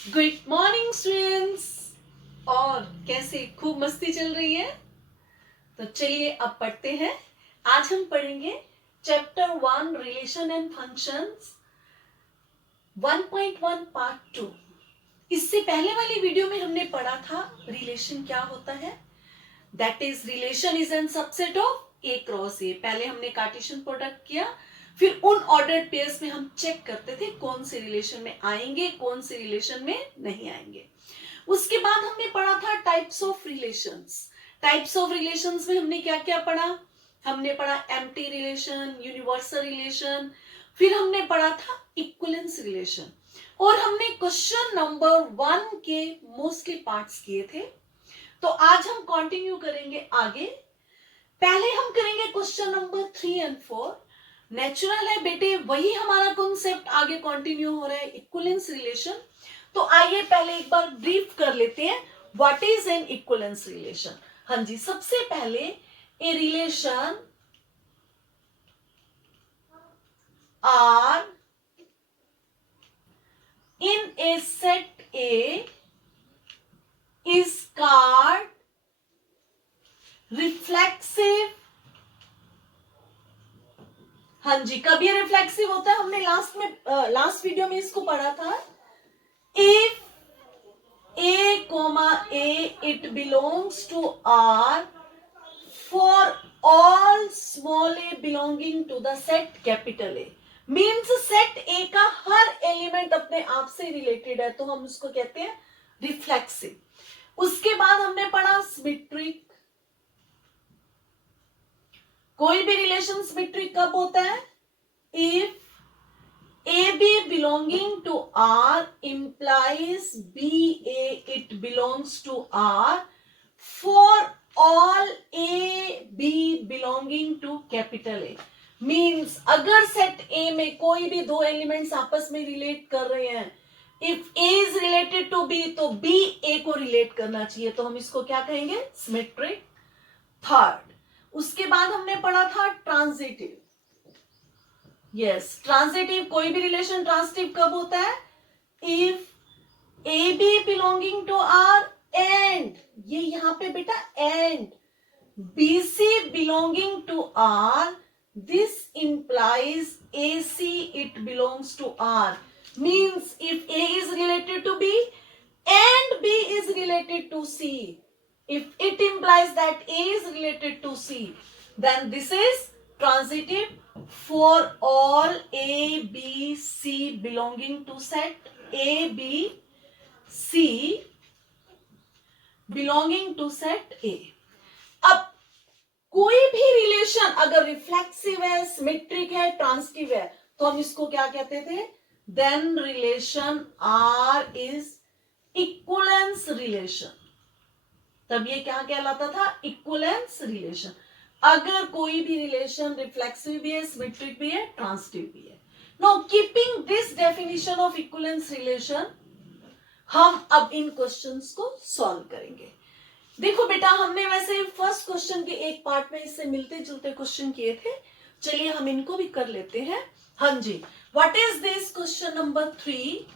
Good morning students. और कैसे खूब मस्ती चल रही है? तो चलिए अब पढ़ते हैं। आज हम पढ़ेंगे chapter 1 relation and functions 1.1 part 2। इससे पहले वाली वीडियो में हमने पढ़ा था रिलेशन क्या होता है। That is relation is an subset of A cross ए। पहले हमने कार्टेशियन प्रोडक्ट किया, फिर उन ऑर्डर्ड पेयर्स में हम चेक करते थे कौन से रिलेशन में आएंगे, कौन से रिलेशन में नहीं आएंगे। उसके बाद हमने पढ़ा था types of relations. Types of relations में हमने क्या क्या पढ़ा? हमने पढ़ा एम्प्टी रिलेशन, यूनिवर्सल रिलेशन, फिर हमने पढ़ा था इक्विवेलेंस रिलेशन, और हमने क्वेश्चन नंबर 1 के मोस्टली पार्ट्स किए थे। तो आज हम कंटिन्यू करेंगे आगे। पहले हम करेंगे क्वेश्चन नंबर 3 एंड 4। नेचुरल है बेटे, वही हमारा कॉन्सेप्ट आगे कंटिन्यू हो रहा है, इक्विवेलेंस रिलेशन। तो आइए पहले एक बार ब्रीफ कर लेते हैं what is an equivalence relation. हाँ जी, सबसे पहले a relation R in a set A is called reflexive. हाँ जी, कब ये रिफ्लेक्सिव होता है? हमने लास्ट वीडियो में इसको पढ़ा था। If A comma A it belongs to R for all small A belonging to the set capital A, means set A का हर एलिमेंट अपने आप से रिलेटेड है, तो हम उसको कहते हैं रिफ्लेक्सिव। उसके बाद हमने पढ़ा सिमेट्रिक। कोई भी रिलेशन सिमेट्रिक कब होता है? If A B belonging to R implies B A it belongs to R for all A B belonging to capital A. Means अगर सेट ए में कोई भी दो एलिमेंट्स आपस में रिलेट कर रहे हैं, if A is related to B, तो बी ए को रिलेट करना चाहिए, तो हम इसको क्या कहेंगे? सिमेट्रिक। थर्ड, उसके बाद हमने पढ़ा था ट्रांजिटिव। यस, ट्रांजिटिव, कोई भी रिलेशन ट्रांजिटिव कब होता है? If A B belonging to R and, ये यहां पे बेटा and, B C belonging to R, this implies A C it belongs to R. Means if A is related to B and B is related to C, if it implies that A is related to C, then this is transitive for all A, B, C belonging to set A, B, C belonging to set A. अब कोई भी relation अगर reflexive है, symmetric है, transitive है, तो हम इसको क्या कहते थे? Then relation R is equivalence relation. तब ये क्या कहलाता था? Equivalence relation. अगर कोई भी रिलेशन रिफ्लेक्सिव भी है, सिमेट्रिक भी है, ट्रांजिटिव भी है। Now keeping this definition of equivalence relation, हम अब इन क्वेश्चंस को सॉल्व करेंगे। देखो बेटा, हमने वैसे फर्स्ट क्वेश्चन के एक पार्ट में इससे मिलते जुलते क्वेश्चन किए थे, चलिए हम इनको भी कर लेते हैं। हाँ जी, what is this question number 3?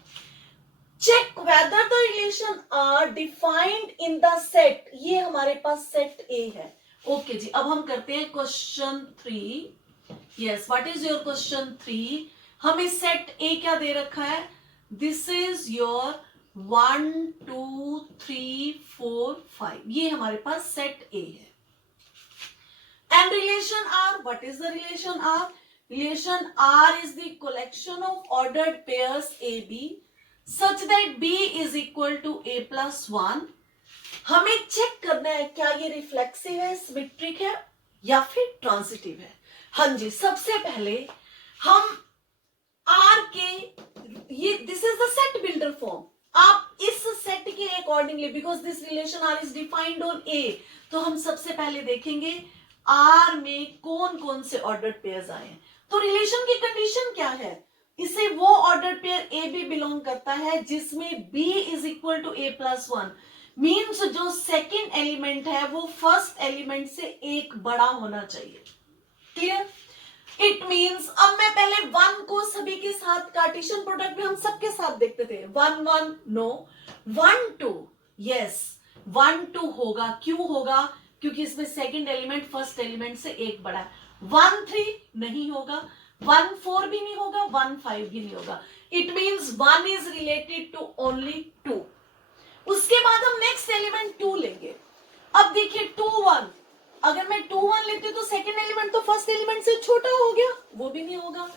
Check whether the relation R defined in the set. ये हमारे पास सेट ए है। ओके जी, अब हम करते हैं question 3। Yes, what is your question 3? हमें सेट ए क्या दे रखा है? दिस इज योर 1 2 3 4 5, ये हमारे पास सेट ए है। And relation R, what is the relation R? Relation R is the collection of ordered pairs A B such that B is equal to A plus 1। हमें check करना है क्या ये reflexive है, symmetric है या फिर ट्रांजिटिव है। हाँ जी, सबसे पहले हम R के, ये this is the set builder form, आप इस सेट के accordingly, because this relation R is defined on A, तो हम सबसे पहले देखेंगे R में कौन कौन से ऑर्डर्ड पेयर्स आए हैं। तो रिलेशन की कंडीशन क्या है? इसे वो order pair A B belong करता है जिसमें B is equal to A plus 1। मीन्स जो सेकेंड एलिमेंट है वो फर्स्ट एलिमेंट से एक बड़ा होना चाहिए। क्लियर? इट मीन्स अब मैं पहले 1 को सभी के साथ कार्टेशियन प्रोडक्ट में हम सबके साथ देखते थे 1 1 नो 1 2 यस 1 2 होगा। क्यों होगा? क्योंकि इसमें सेकंड एलिमेंट फर्स्ट एलिमेंट से एक बड़ा है। 1 3 नहीं होगा, 1 4 भी नहीं होगा, 1 5 भी नहीं होगा। It means 1 is related to only 2। उसके बाद हम नेक्स्ट एलिमेंट 2 लेंगे। अब देखिए 2 1, अगर मैं 2 1 लेती हूँ तो सेकंड एलिमेंट तो फर्स्ट एलिमेंट से छोटा हो गया, वो भी नहीं होगा।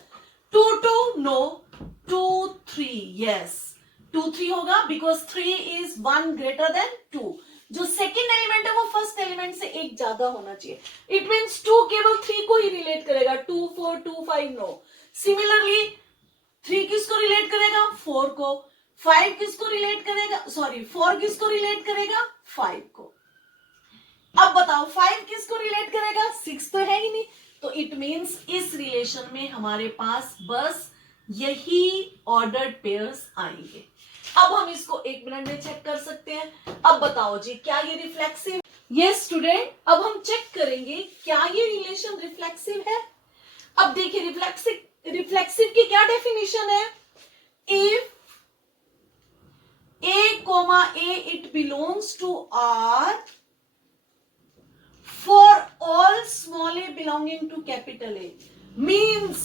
2 2 नो 2 3 यस 2 3 होगा बिकॉज 3 इज 1 ग्रेटर देन 2। जो सेकंड एलिमेंट है वो फर्स्ट एलिमेंट से एक ज्यादा होना चाहिए। इट मीन्स 2 केवल 3 को ही रिलेट करेगा, 2 4 2 5 नो। सिमिलरली 3 किसको रिलेट करेगा? 4 को। 5 किसको रिलेट करेगा? सॉरी 4 किसको रिलेट करेगा? 5 को। अब बताओ 5 किसको रिलेट करेगा? 6 तो है ही नहीं। तो इट मींस इस रिलेशन में हमारे पास बस यही ऑर्डर्ड पेयर्स आएंगे। अब हम इसको 1 मिनट में चेक कर सकते हैं। अब बताओ जी, क्या ये रिफ्लेक्सिव? यस स्टूडेंट, अब हम चेक करेंगे क्या ये रिलेशन रिफ्लेक्सिव है। अब देखिए रिफ्लेक्सिव की क्या डेफिनेशन है? If a, it belongs to R for all small a belonging to capital A, means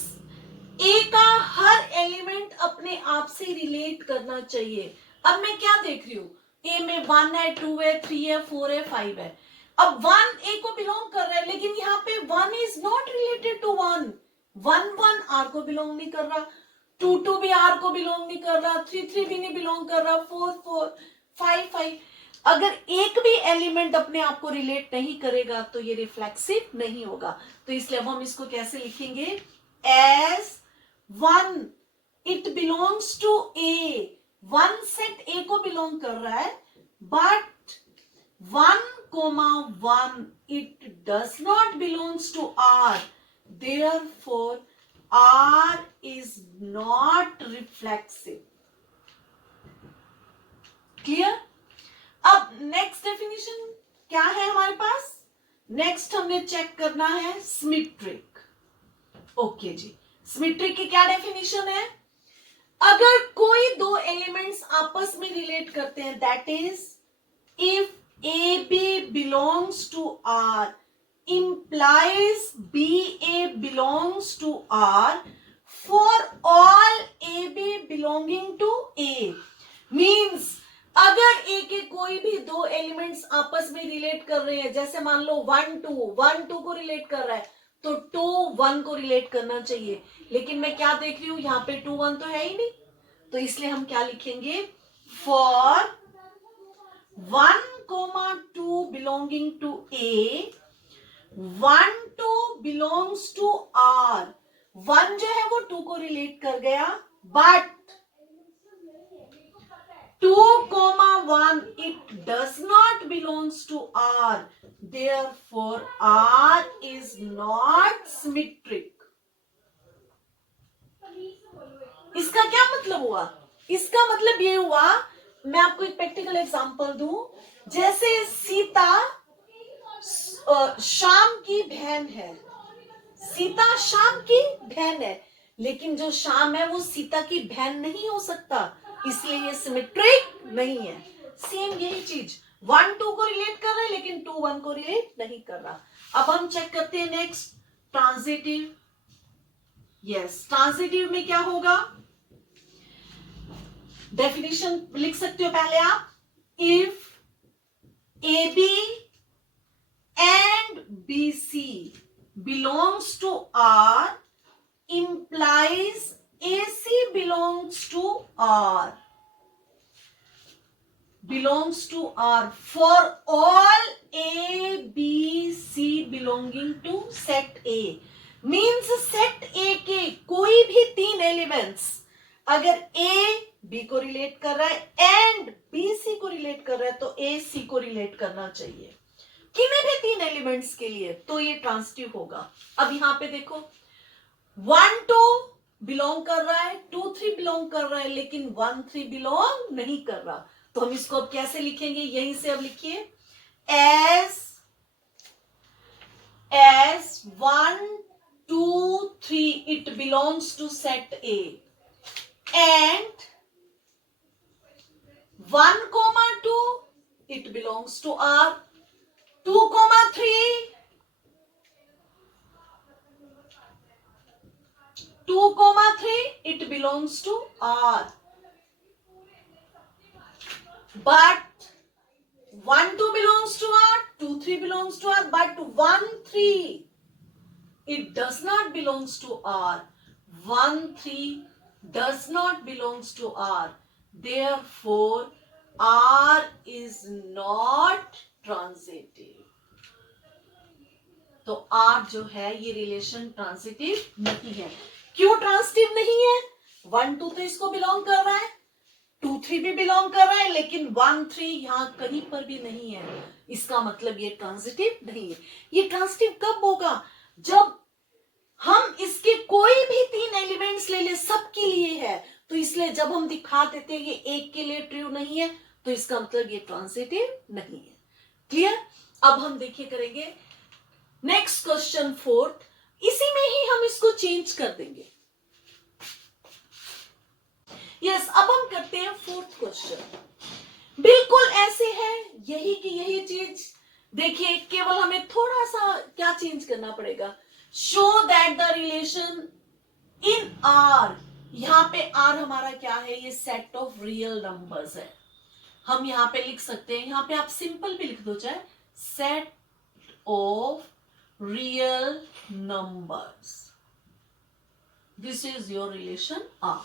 A का हर एलिमेंट अपने आप से रिलेट करना चाहिए। अब मैं क्या देख रही हूं? A में 1 है, 2 है, 3 है, 4 है, 5 है। अब 1 A को बिलोंग कर रहा है, लेकिन यहाँ पे 1 is not related to 1। 1 1 R को बिलोंग नहीं कर रहा, 2 2 भी R को बिलोंग नहीं कर रहा, 3 3 भी नहीं बिलोंग कर रहा, 4 4 5 5। अगर एक भी एलिमेंट अपने आप को रिलेट नहीं करेगा तो ये रिफ्लेक्सिव नहीं होगा। तो इसलिए अब हम इसको कैसे लिखेंगे? As 1 it belongs to A. 1 set A को बिलोंग कर रहा है, but 1 1 it does not belongs to R, therefore R is not reflexive. Clear? अब नेक्स्ट डेफिनेशन क्या है हमारे पास? नेक्स्ट हमने चेक करना है सिमेट्रिक। ओके जी, सिमेट्रिक की क्या डेफिनेशन है? अगर कोई दो एलिमेंट्स आपस में रिलेट करते हैं, that is if A B belongs to R implies BA belongs to R for all AB belonging to A, means अगर A के कोई भी दो एलिमेंट्स आपस में रिलेट कर रहे हैं, जैसे मान लो 1 2 को रिलेट कर रहा है, तो 2 1 को रिलेट करना चाहिए। लेकिन मैं क्या देख रही हूं, यहाँ पे 2 1 तो है ही नहीं, तो इसलिए हम क्या लिखेंगे? For 1 2 belonging to A 1 2 belongs to R। 1 जो है वो 2 को रिलेट कर गया, but 2 1 it does not belongs to R, therefore R is not symmetric। इसका क्या मतलब हुआ? इसका मतलब ये हुआ, मैं आपको एक प्रैक्टिकल एग्जांपल दूं। जैसे सीता शाम की बहन है, सीता शाम की बहन है, लेकिन जो शाम है वो सीता की बहन नहीं हो सकता, इसलिए ये सिमेट्रिक नहीं है। सेम यही चीज 1 2 को रिलेट कर रहा है, लेकिन 2 1 को रिलेट नहीं कर रहा। अब हम चेक करते हैं नेक्स्ट ट्रांजिटिव। यस, ट्रांजिटिव में क्या होगा? डेफिनेशन लिख सकते हो पहले आप। If A B and BC belongs to R implies AC belongs to R for all A, B, C belonging to set A, means set A के कोई भी 3 एलिमेंट्स अगर A B को रिलेट कर रहा है एंड B C को relate कर रहा है, तो A C को रिलेट करना चाहिए किन्हीं भी 3 एलिमेंट्स के लिए, तो ये ट्रांजिटिव होगा। अब यहां पे देखो 1 2 बिलोंग कर रहा है, 2 3 बिलोंग कर रहा है, लेकिन 1 3 बिलोंग नहीं कर रहा। तो हम इसको अब कैसे लिखेंगे? यहीं से अब लिखिए as 1 2, 3, it belongs to set A. And 1, 2, it belongs to R. 2, 3, 2, 3, it belongs to R. But 1, 2 belongs to R, 2, 3 belongs to R, but 1, 3, it does not belongs to R. 1, 3 does not belongs to R. Therefore, R is not transitive. तो R जो है ये relation transitive नहीं है. क्यों transitive नहीं है? 1, 2 तो इसको बिलोंग कर रहा है, 2, 3 भी बिलोंग कर रहा है, लेकिन 1, 3 यहां कहीं पर भी नहीं है. इसका मतलब ये ट्रांसिटिव नहीं है. ये ट्रांसिटिव कब होगा? जब हम इसके कोई भी 3 एलिमेंट्स ले ले, सबके लिए है, तो इसलिए जब हम दिखा देते हैं ये एक के लिए ट्रू नहीं है, तो इसका मतलब ये ट्रांसिटिव नहीं है. क्लियर? अब हम देखिए करेंगे नेक्स्ट क्वेश्चन 4th. इसी में ही हम इसको चेंज कर देंगे. यस, अब हम करते हैं 4th क्वेश्चन. बिल्कुल ऐसे है, यही की यही चीज. देखिए, केवल हमें थोड़ा सा क्या चेंज करना पड़ेगा. Show that the relation in are. यहां पे आर हमारा क्या है? ये सेट ऑफ रियल नंबर्स है. हम यहां पे लिख सकते हैं, यहां पे आप सिंपल भी लिख दो, चाहे set of real numbers. This is your relation R.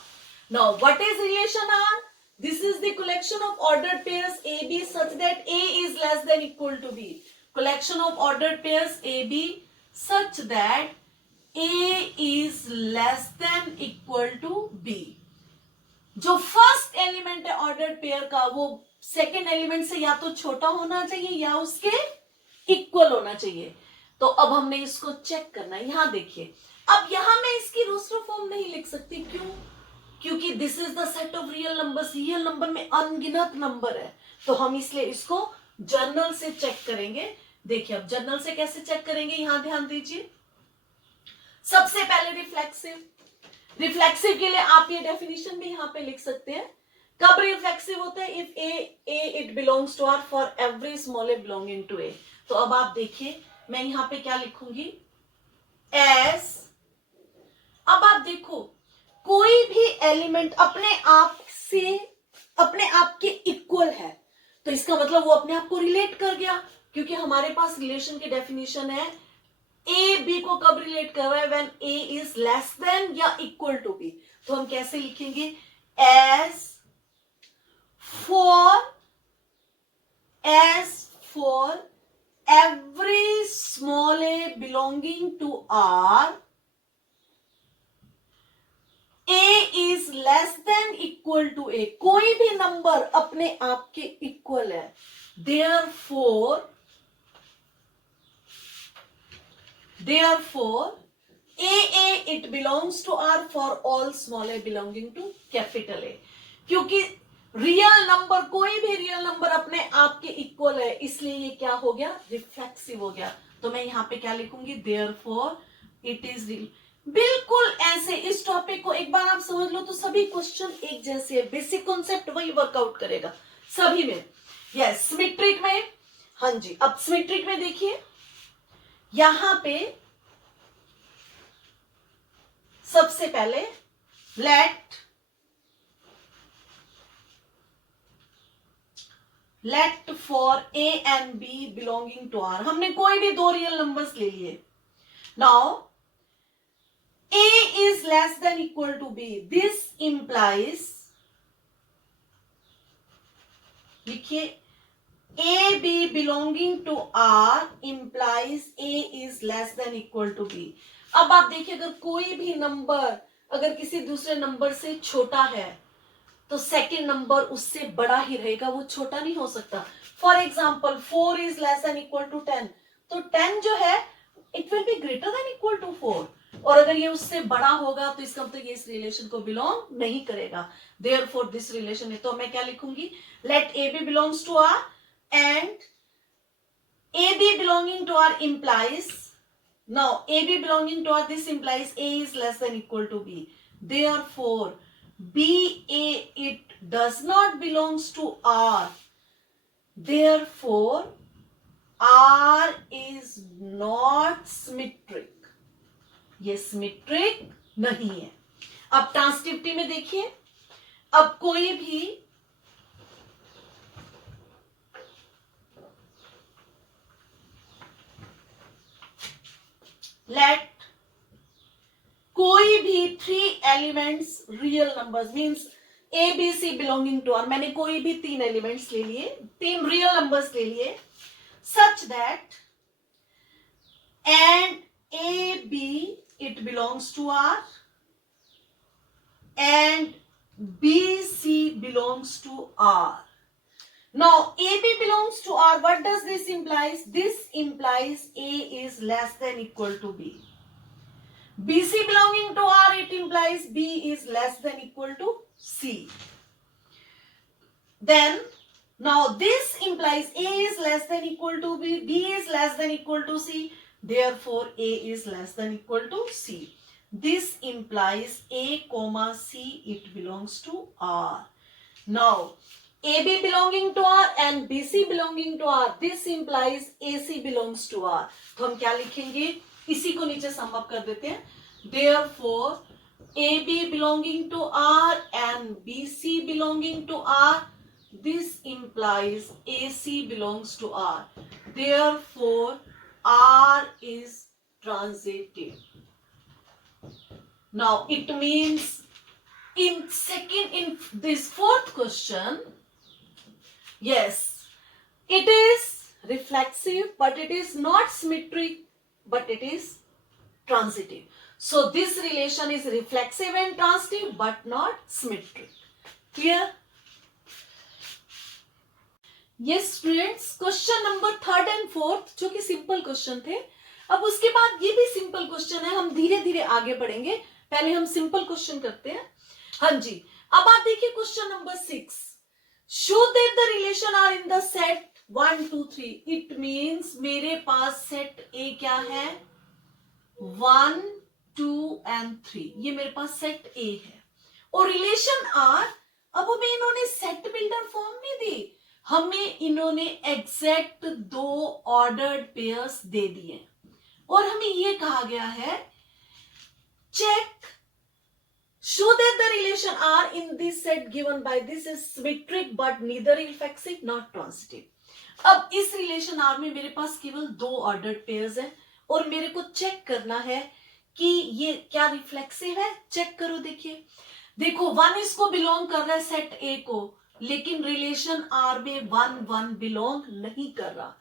Now, what is relation R? This is the collection of ordered pairs AB such that A is less than equal to B. Collection of ordered pairs AB such that A is less than equal to B. जो first element है ordered pair का, वो second element से या तो छोटा होना चाहिए या उसके इक्वल होना चाहिए. तो अब हमने इसको चेक करना है. यहां देखिए, अब यहां मैं इसकी रोस्टर फॉर्म नहीं लिख सकती. क्यों? क्योंकि this is the set of real numbers. Real number में अनगिनत नंबर है, तो हम इसलिए इसको जर्नल से चेक करेंगे. देखिए, अब जर्नल से कैसे चेक करेंगे, यहां ध्यान दीजिए. सबसे पहले रिफ्लेक्सिव. रिफ्लेक्सिव के लिए आप ये डेफिनेशन भी यहां पे लिख सकते हैं. कब रिफ्लेक्सिव होता है? If a it belongs to R for every small A belonging to A. तो अब आप देखिए, मैं यहां पे क्या लिखूंगी? एस. अब आप देखो, कोई भी एलिमेंट अपने आप के इक्वल है, तो इसका मतलब वो अपने आप को रिलेट कर गया. क्योंकि हमारे पास रिलेशन की डेफिनेशन है, ए बी को कब रिलेट कर रहा है? When A is less then या इक्वल टू बी. तो हम कैसे लिखेंगे? S for every small a belonging to R, A is less than equal to A. कोई भी नंबर अपने आप के इक्वल है. Therefore, AA it belongs to R for all small a belonging to capital A. क्योंकि real number, कोई भी real number अपने आप के इक्वल है, इसलिए ये क्या हो गया? रिफ्लेक्सिव हो गया. तो मैं यहां पे क्या लिखूंगी? Therefore it is real. बिल्कुल ऐसे इस टॉपिक को एक बार आप समझ लो तो सभी क्वेश्चन एक जैसे है. बेसिक कॉन्सेप्ट वही वर्कआउट करेगा सभी में. यस, सिमेट्रिक में. हाँ जी, अब सिमेट्रिक में देखिए, यहां पे सबसे पहले let for a and b belonging to R. हमने कोई भी दो रियल नंबर्स ले लिए. Now a is less than equal to b. This implies, लिखिए, a B belonging to R implies a is less than equal to b. अब आप देखिए, अगर कोई भी नंबर अगर किसी दूसरे नंबर से छोटा है तो सेकेंड नंबर उससे बड़ा ही रहेगा, वो छोटा नहीं हो सकता. For example 4 is less than equal to 10, तो 10 जो है it will be greater than equal to 4. और अगर ये उससे बड़ा होगा तो इसका मतलब ये इस रिलेशन को बिलोंग नहीं करेगा. देयरफॉर दिस रिलेशन है. तो मैं क्या लिखूंगी? Let A B belongs to R and A B belonging to R implies Now AB belonging to R, this implies A is less than equal to B. Therefore, BA, it does not belongs to R. Therefore, R is not symmetric. ये symmetric नहीं है. अब ट्रांसिटिविटी में देखिए, अब कोई भी late कोई भी 3 elements real numbers means A B C belonging to R, मैंने कोई भी 3 एलिमेंट्स ले लिए, 3 रियल नंबर्स ले लिए, such that and A B it belongs to R and BC belongs to R. Now AB belongs to R. What does this implies? This implies A is less than equal to B. BC belonging to R, it implies B is less than equal to C. Then now this implies A is less than equal to B, B is less than equal to C. Therefore, A is less than equal to C. This implies A comma C, it belongs to R. Now, AB belonging to R and BC belonging to R. This implies AC belongs to R. तो हम क्या लिखेंगे? इसी को नीचे sum up कर देते हैं. Therefore, AB belonging to R and BC belonging to R. This implies AC belongs to R. Therefore, R is transitive. Now it means in this fourth question, yes, it is reflexive, but it is not symmetric, but it is transitive. So this relation is reflexive and transitive, but not symmetric. Clear? Yes students, question number 3rd and 4th जो कि simple question थे. अब उसके बाद ये भी simple question है, हम धीरे धीरे आगे बढ़ेंगे, पहले हम सिंपल क्वेश्चन करते हैं. हाँ जी, अब आप देखिए question number 6. Show that the relation R in the set 1 2 3. It means मेरे पास सेट ए क्या है, 1 2 and 3. ये मेरे पास सेट ए है और रिलेशन आर. अब हमें इन्होंने सेट बिल्डर फॉर्म में दी, हमें इन्होंने एग्जैक्ट 2 ऑर्डर्ड पेयर्स दे दिए और हमें ये कहा गया है check show that the relation R in this set given by this is symmetric but neither reflexive not transitive. अब इस रिलेशन आर में मेरे पास केवल 2 ऑर्डर्ड पेयर्स हैं और मेरे को चेक करना है कि ये क्या रिफ्लेक्सिव है. चेक करो, देखिए, देखो 1 इसको बिलोंग कर रहा है सेट ए को, लेकिन रिलेशन आर में 1 1 बिलोंग नहीं कर रहा,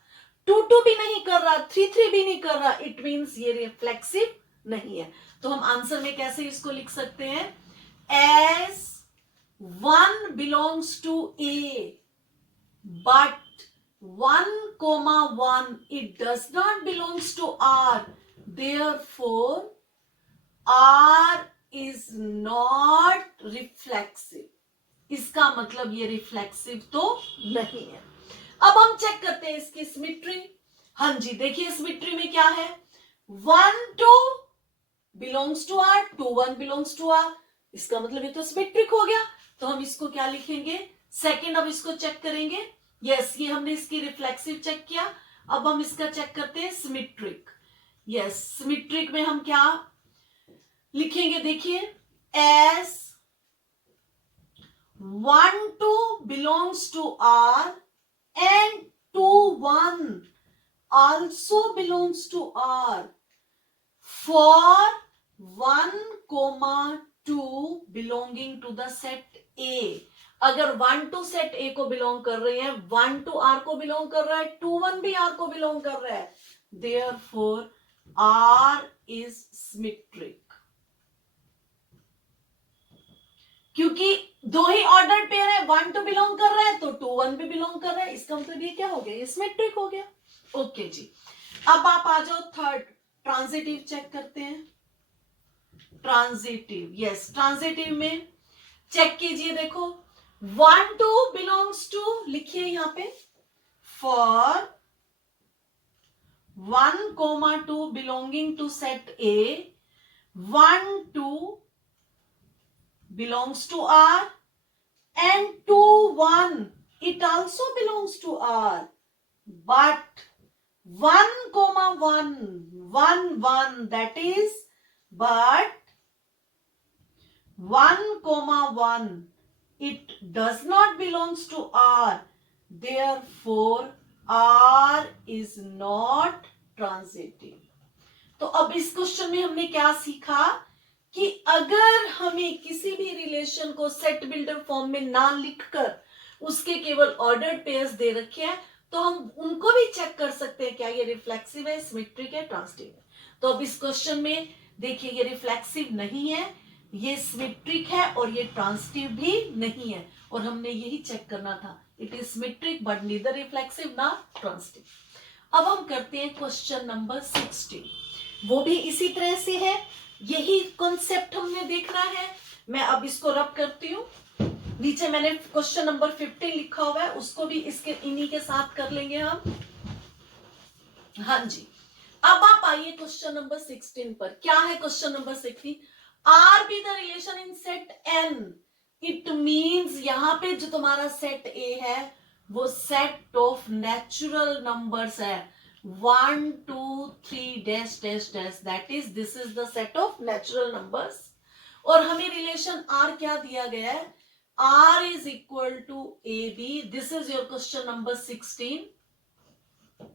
2 2 भी नहीं कर रहा, 3 3 भी नहीं कर रहा. इट मींस ये रिफ्लेक्सिव नहीं है. तो हम आंसर में कैसे इसको लिख सकते हैं, as 1 belongs to A but 1, 1 it does not belongs to R. Therefore, R is not reflexive. इसका मतलब ये रिफ्लेक्सिव तो नहीं है. अब हम चेक करते हैं इसकी सिमेट्री. हाँ जी, देखिए सिमेट्री में क्या है, 1 2 belongs to R, 2 1 belongs to R. इसका मतलब ये तो सिमेट्रिक हो गया. तो हम इसको क्या लिखेंगे, सेकंड. अब इसको चेक करेंगे. यस, ये हमने इसकी रिफ्लेक्सिव चेक किया. अब हम इसका चेक करते हैं सिमेट्रिक. यस, सिमेट्रिक में हम क्या लिखेंगे, देखिए, as 1 2 belongs to R and 2 1 also belongs to R for 1 2 belonging to the set A. अगर 1 2 सेट A को बिलोंग कर रहे हैं, 1 2 R को बिलोंग कर रहा है, 2 1 भी R को बिलोंग कर रहा है, therefore R is symmetric. क्योंकि 2 ही ऑर्डर्ड पेयर है, 1 2 बिलोंग कर रहा है तो 2 1 भी बिलोंग कर रहा है. इसका मतलब ये क्या हो गया, ये सिमेट्रिक हो गया. ओके जी, अब आप आ जाओ थर्ड, ट्रांजिटिव चेक करते हैं. ट्रांजिटिव, यस, ट्रांजिटिव में चेक कीजिए. देखो 1 2 बिलोंग्स टू, लिखिए यहां पे, for 1, 2 belonging to set A, 1, 2 belongs to R, and 2, 1, it also belongs to R. But 1, 1, 1, that is, but 1, 1, it does not belongs to R. Therefore, R is not transitive. तो अब इस question में हमने क्या सीखा कि अगर हमें किसी भी रिलेशन को सेट बिल्डर फॉर्म में ना लिखकर उसके केवल ऑर्डर्ड पेयर्स दे रखे हैं तो हम उनको भी चेक कर सकते हैं क्या ये रिफ्लेक्सिव है, सिमेट्रिक है, ट्रांसिटिव है. तो अब इस क्वेश्चन में देखिए ये रिफ्लेक्सिव नहीं है, ये सिमेट्रिक है और ये ट्रांसिटिव भी नहीं है और हमने यही चेक करना था. It is symmetric but neither reflexive ना ट्रांसिटिव. अब हम करते हैं क्वेश्चन नंबर 16. वो भी इसी तरह से है, यही कॉन्सेप्ट हमने देखना है. मैं अब इसको रब करती हूं. नीचे मैंने क्वेश्चन नंबर 15 लिखा हुआ है, उसको भी इसके इन्हीं के साथ कर लेंगे हम. हाँ जी. अब आप आइए क्वेश्चन नंबर 16 पर. क्या है question number 16? R be the relation in set N. It means यहां पे जो तुम्हारा सेट ए है वो सेट ऑफ नेचुरल नंबर्स है. 1, 2, 3 dash dash dash, that is this is the set of natural numbers. और हमें रिलेशन आर क्या दिया गया है? R is equal to AB. This is your question number 16.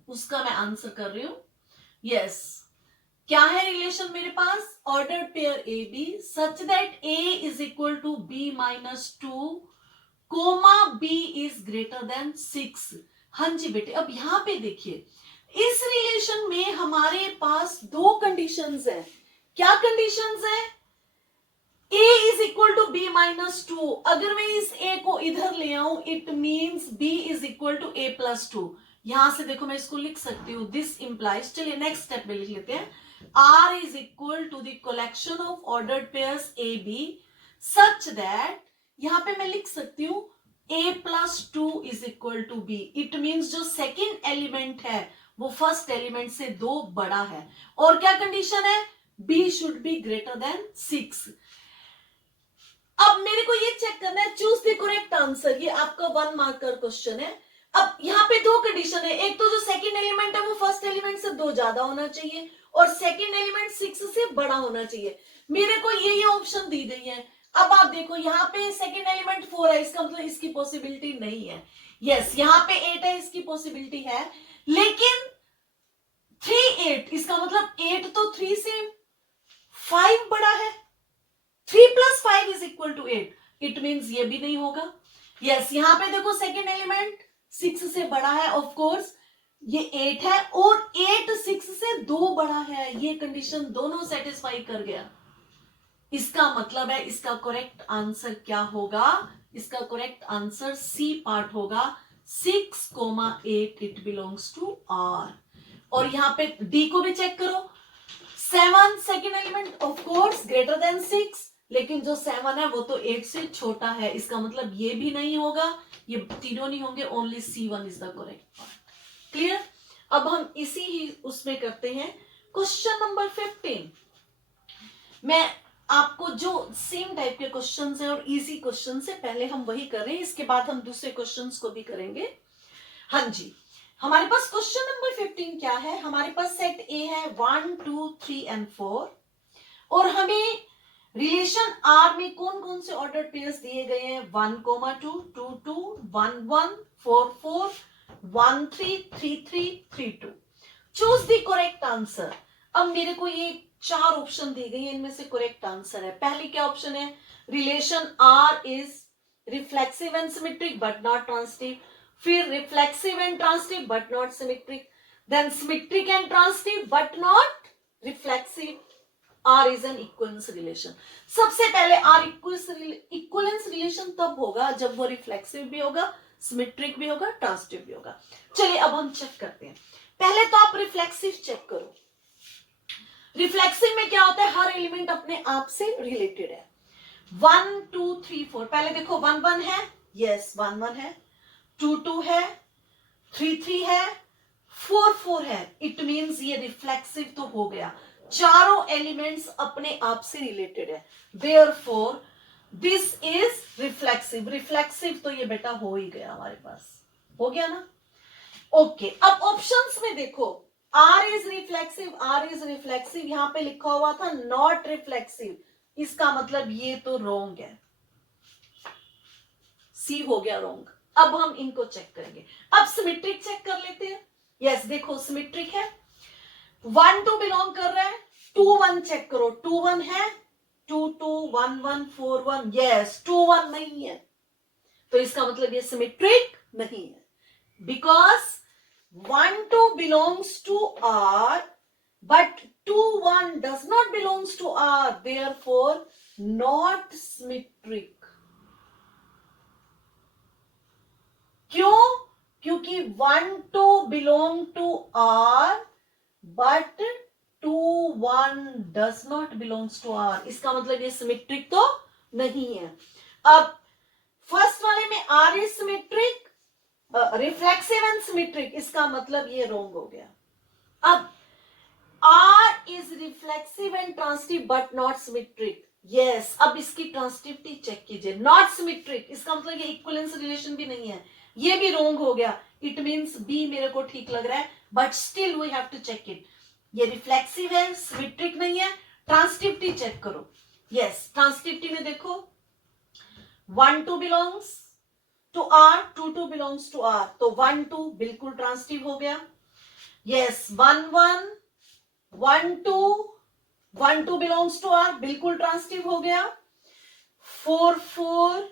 उसका मैं आंसर कर रही हूं. Yes. क्या है रिलेशन मेरे पास? Ordered pair AB such that A is equal to B minus 2, comma B is greater than 6. हाँ जी बेटे. अब यहां पे देखिए इस रिलेशन में हमारे पास दो कंडीशंस हैं. क्या कंडीशंस हैं? A is equal to B minus 2. अगर मैं इस A को इधर ले आऊं it means B is equal to A plus 2. यहां से देखो मैं इसको लिख सकती हूं. दिस इंप्लाइज, चलिए नेक्स्ट स्टेप में लिख लेते हैं. R is equal to the collection of ordered pairs AB such that यहां पे मैं लिख सकती हूं A plus 2 is equal to B. It means जो सेकेंड एलिमेंट है वो फर्स्ट एलिमेंट से 2 बड़ा है. और क्या कंडीशन है? B should be greater than 6. अब मेरे को ये चेक करना है, चूज द करेक्ट आंसर. ये आपका 1 मार्कर क्वेश्चन है. अब यहाँ पे दो कंडीशन है. एक तो जो सेकंड एलिमेंट है वो फर्स्ट एलिमेंट से 2 ज्यादा होना चाहिए और सेकंड एलिमेंट 6 से बड़ा होना चाहिए. मेरे को ये ऑप्शन दी गई है. अब आप देखो यहाँ पे सेकंड एलिमेंट 4 है, इसका मतलब इसकी पॉसिबिलिटी नहीं है. यस, यहाँ पे 8 है, इसकी पॉसिबिलिटी है. लेकिन 3, 8, इसका मतलब 8 तो 3 से 5 बड़ा है. 3 plus 5 is equal to 8. It means ये भी नहीं होगा. यस, यहां पे देखो सेकेंड एलिमेंट 6 से बड़ा है, ऑफ कोर्स ये 8 है और 8 6 से 2 बड़ा है. ये कंडीशन दोनों सेटिस्फाई कर गया. इसका मतलब है इसका करेक्ट आंसर क्या होगा? इसका करेक्ट आंसर सी पार्ट होगा. 6, 8 इट बिलोंग्स टू आर. और यहां पे डी को भी चेक करो. 7 second element of course greater than 6, लेकिन जो 7 है वो तो 8 से छोटा है. इसका मतलब ये भी नहीं होगा, ये तीनों नहीं होंगे. Only C1 is the correct part. Clear? अब हम इसी ही उसमें करते हैं क्वेश्चन नंबर 15. मैं आपको जो सेम टाइप के क्वेश्चंस है और इजी क्वेश्चन से पहले हम वही कर रहे हैं, इसके बाद हम दूसरे क्वेश्चंस को भी करेंगे. हाँ जी. हमारे पास क्वेश्चन नंबर 15 क्या है? हमारे पास सेट ए है 1, 2, 3 एंड 4 और हमें रिलेशन आर में कौन कौन से ऑर्डर पेयर्स दिए गए हैं? 1, 2, 2, 2, 1, 1, 4, 4, 1, 3, 3, 3, 3, 2. Choose the correct answer. अब मेरे को ये 4 ऑप्शन दी गई है, इनमें से करेक्ट आंसर है. पहली क्या ऑप्शन है? Relation R is reflexive and symmetric but not transitive. फिर reflexive and transitive but not symmetric. Then symmetric and transitive but not reflexive. R is an equivalence relation. सबसे पहले R equivalence relation तब होगा जब वो reflexive भी होगा, symmetric भी होगा, ट्रांसिटिव भी होगा. चलिए अब हम चेक करते हैं. पहले तो आप रिफ्लेक्सिव चेक करो. रिफ्लेक्सिव में क्या होता है? हर एलिमेंट अपने आप से रिलेटेड है. 1, 2, 3, 4. पहले देखो 1, 1 है. यस, 1, 1 है. 2, 2 है. 3, 3 है. 4 4 है, इट मींस ये रिफ्लेक्सिव तो हो गया, चारों एलिमेंट्स अपने आप से रिलेटेड है, therefore this is reflexive. Reflexive तो ये बेटा हो ही गया, हमारे पास हो गया ना। ओके, अब ऑप्शंस में देखो, R is reflexive, R is reflexive, यहां पे लिखा हुआ था नॉट रिफ्लेक्सिव, इसका मतलब ये तो रॉन्ग है, सी हो गया रॉन्ग। अब हम इनको चेक करेंगे, अब सिमेट्रिक चेक कर लेते हैं। यस देखो सिमेट्रिक है, 1 2 बिलोंग कर रहा है, 2 1 चेक करो, 2 1 है, 2 2 1 1 4 1, यस 2 1 नहीं है, तो इसका मतलब ये सिमेट्रिक नहीं है, because 1 2 belongs to R, but 2 1 does not belongs to R, therefore not symmetric. क्यों? क्योंकि 1 2 belong to R, but 2 1 does not belongs to R, इसका मतलब ये सिमेट्रिक तो नहीं है। अब फर्स्ट वाले में R is symmetric, reflexive and symmetric, इसका मतलब ये रॉन्ग हो गया। अब R is reflexive and transitive but not symmetric, yes, अब इसकी ट्रांसिटिविटी चेक कीजिए, नॉट सिमेट्रिक, इसका मतलब ये इक्विवेलेंस रिलेशन भी नहीं है, ये भी रॉन्ग हो गया, इट मींस बी मेरे को ठीक लग रहा है, but still we have to check it, ये रिफ्लेक्सिव है, सिमेट्रिक नहीं है, ट्रांसिटिविटी चेक करो। यस, ट्रांसिटिविटी में देखो 1 2 belongs to R, 2 2 belongs to R, तो 1 2 बिल्कुल ट्रांसिटिव हो गया। यस 1 1 1 2 1 2 बिलोंग्स टू R, बिल्कुल ट्रांसिटिव हो गया। 4 4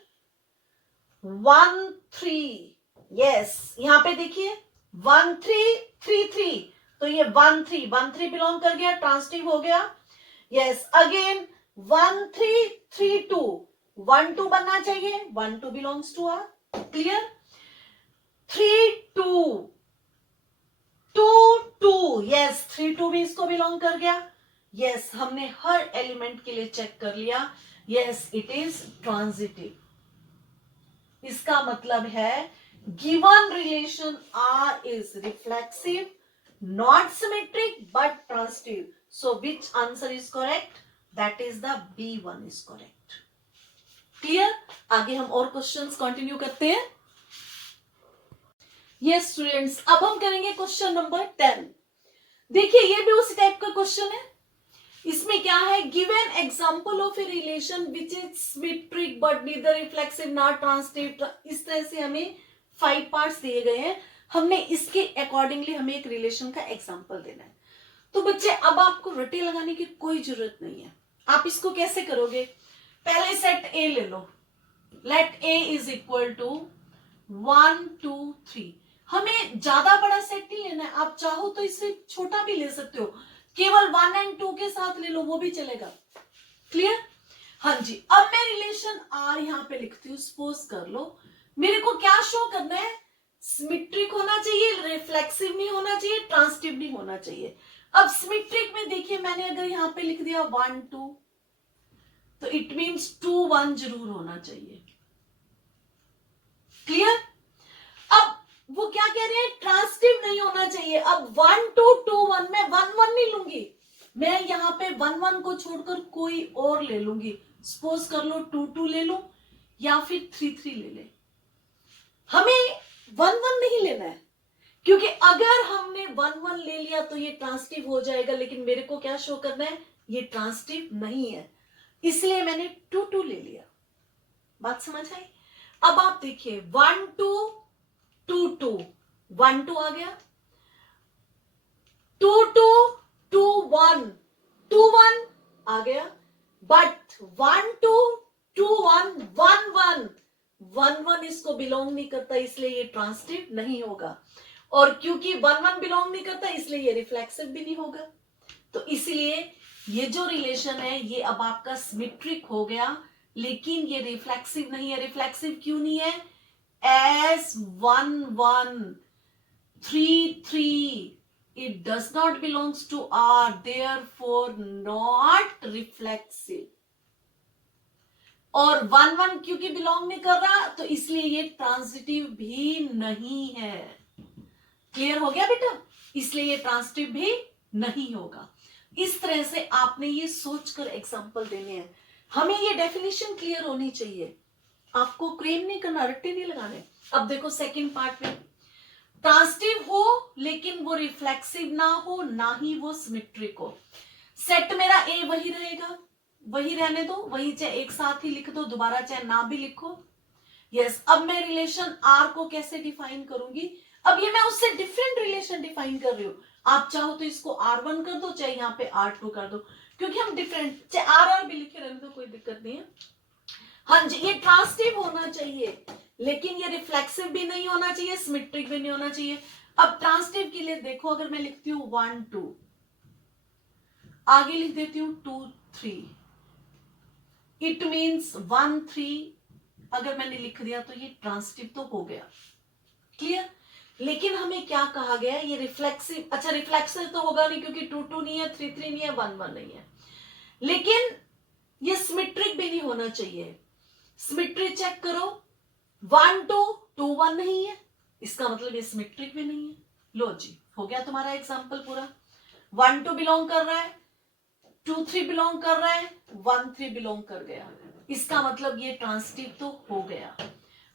1 3, यस यहां पे देखिए 1 3 3 3, तो ये 1 3 बिलोंग कर गया, ट्रांसिटिव हो गया। यस अगेन 1 3 3 2, 1 2 बनना चाहिए, 1 2 belongs to R, clear. 3 2 2 2, yes 3 2 भी इसको बिलोंग कर गया। यस हमने हर एलिमेंट के लिए चेक कर लिया, यस इट इज ट्रांजिटिव, इसका मतलब है given relation R is reflexive, not symmetric but transitive, so which answer is correct? That is the B1 is correct. Clear? आगे हम और क्वेश्चंस कंटिन्यू करते हैं। यस स्टूडेंट्स, अब हम करेंगे क्वेश्चन नंबर 10। देखिए ये भी उसी टाइप का क्वेश्चन है, इसमें क्या है, given example of a relation which is symmetric but neither reflexive not transitive, इस तरह से हमें 5 पार्ट्स दिए गए हैं, हमने इसके अकॉर्डिंगली हमें एक रिलेशन का एग्जांपल देना है। तो बच्चे अब आपको रटे लगाने की कोई जरूरत नहीं है, आप इसको कैसे करोगे, पहले सेट ए ले लो, let A is equal to 1 2 3, हमें ज्यादा बड़ा सेट नहीं लेना है, आप चाहो तो इससे छोटा भी ले सकते हो, केवल 1 एंड 2 के साथ ले लो वो भी चलेगा, क्लियर। हाँ जी, अब मैं रिलेशन आर यहां पे लिखती हूं, सपोज कर लो मेरे को क्या शो करना है, सिमेट्रिक होना चाहिए, रिफ्लेक्सिव नहीं होना चाहिए, ट्रांसिटिव नहीं होना चाहिए। अब सिमेट्रिक में देखिए मैंने अगर यहां पे लिख दिया 1 2, तो इट मींस 2 1 जरूर होना चाहिए, क्लियर। अब वो क्या कह रहे हैं, ट्रांसिटिव नहीं होना चाहिए, अब 1 2 2 1 में 1 1 नहीं लूंगी, मैं यहां पे 1 1 को छोड़कर कोई और ले लूंगी, सपोज कर लो 2 2 ले लो या फिर 3 3 ले ले, हमें 1 1 नहीं लेना है, क्योंकि अगर हमने 1 1 ले लिया तो ये ट्रांसिटिव हो जाएगा, लेकिन मेरे को क्या शो करना है, ये ट्रांसिटिव नहीं है, इसलिए मैंने 2 2 ले लिया, बात समझ आई। अब आप देखिए 1 2 2 2 1 2 आ गया, 2 2 2 1 2 1 आ गया, बट 1 2 2 1 1 1 1 1 इसको बिलोंग नहीं करता, इसलिए ये ट्रांसिटिव नहीं होगा, और क्योंकि 1 1 बिलोंग नहीं करता इसलिए ये रिफ्लेक्सिव भी नहीं होगा, तो इसलिए ये जो रिलेशन है ये अब आपका सिमेट्रिक हो गया, लेकिन ये रिफ्लेक्सिव नहीं है। रिफ्लेक्सिव क्यों नहीं है, as 1 1 3 3 it does not belongs to R, therefore not reflexive, और 1 1 क्योंकि बिलोंग नहीं कर रहा तो इसलिए ये ट्रांसिटिव भी नहीं है, क्लियर हो गया बेटा। इसलिए ये ट्रांसिटिव भी नहीं होगा। इस तरह से आपने ये सोचकर एग्जाम्पल देने हैं। हमें ये डेफिनेशन क्लियर होनी चाहिए, आपको क्रेम नहीं करना, रट्टे नहीं लगाने। अब देखो सेकंड पार्ट में, ट्रांसिटिव हो लेकिन वो रिफ्लेक्सिव ना हो, ना ही वो सिमेट्रिक हो। सेट मेरा ए वही रहेगा, वही रहने दो, वही चाहे एक साथ ही लिख दो, दोबारा चाहे ना भी लिखो। यस, अब मैं रिलेशन आर को कैसे डिफाइन करूंगी? अब ये मैं उससे डिफरेंट रिलेशन डिफाइन कर रही हूं। आप चाहो तो इसको R1 कर दो, चाहे यहाँ पे R2 कर दो, क्योंकि हम डिफरेंट, चाहे RR भी लिखे रहने दो, कोई दिक्कत नहीं है। हाँ जी, ये ट्रांसिटिव होना चाहिए, लेकिन ये रिफ्लेक्सिव भी नहीं होना चाहिए, सिमेट्रिक भी नहीं होना चाहिए। अब ट्रांसिटिव के लिए देखो, अगर मैं लिखती हूँ 1 2, आगे लिख देती हूँ 2 3, इट मीन्स 1 3 अगर मैंने लिख दिया तो ये ट्रांसिटिव तो हो गया। क्लियर? लेकिन हमें क्या कहा गया है? ये रिफ्लेक्सिव, अच्छा रिफ्लेक्सिव तो होगा नहीं, क्योंकि 2 2 नहीं है, 3 3 नहीं है, 1 1 नहीं है। लेकिन ये सिमेट्रिक भी नहीं होना चाहिए। सिमेट्री चेक करो, 1 2 2 1 नहीं है, इसका मतलब ये सिमेट्रिक भी नहीं है। लो जी, हो गया तुम्हारा एग्जाम्पल पूरा। 1 2 बिलोंग कर रहा है, 2 3 बिलोंग कर रहा है, 1 3 बिलोंग कर गया, इसका मतलब ये ट्रांसिटिव तो हो गया।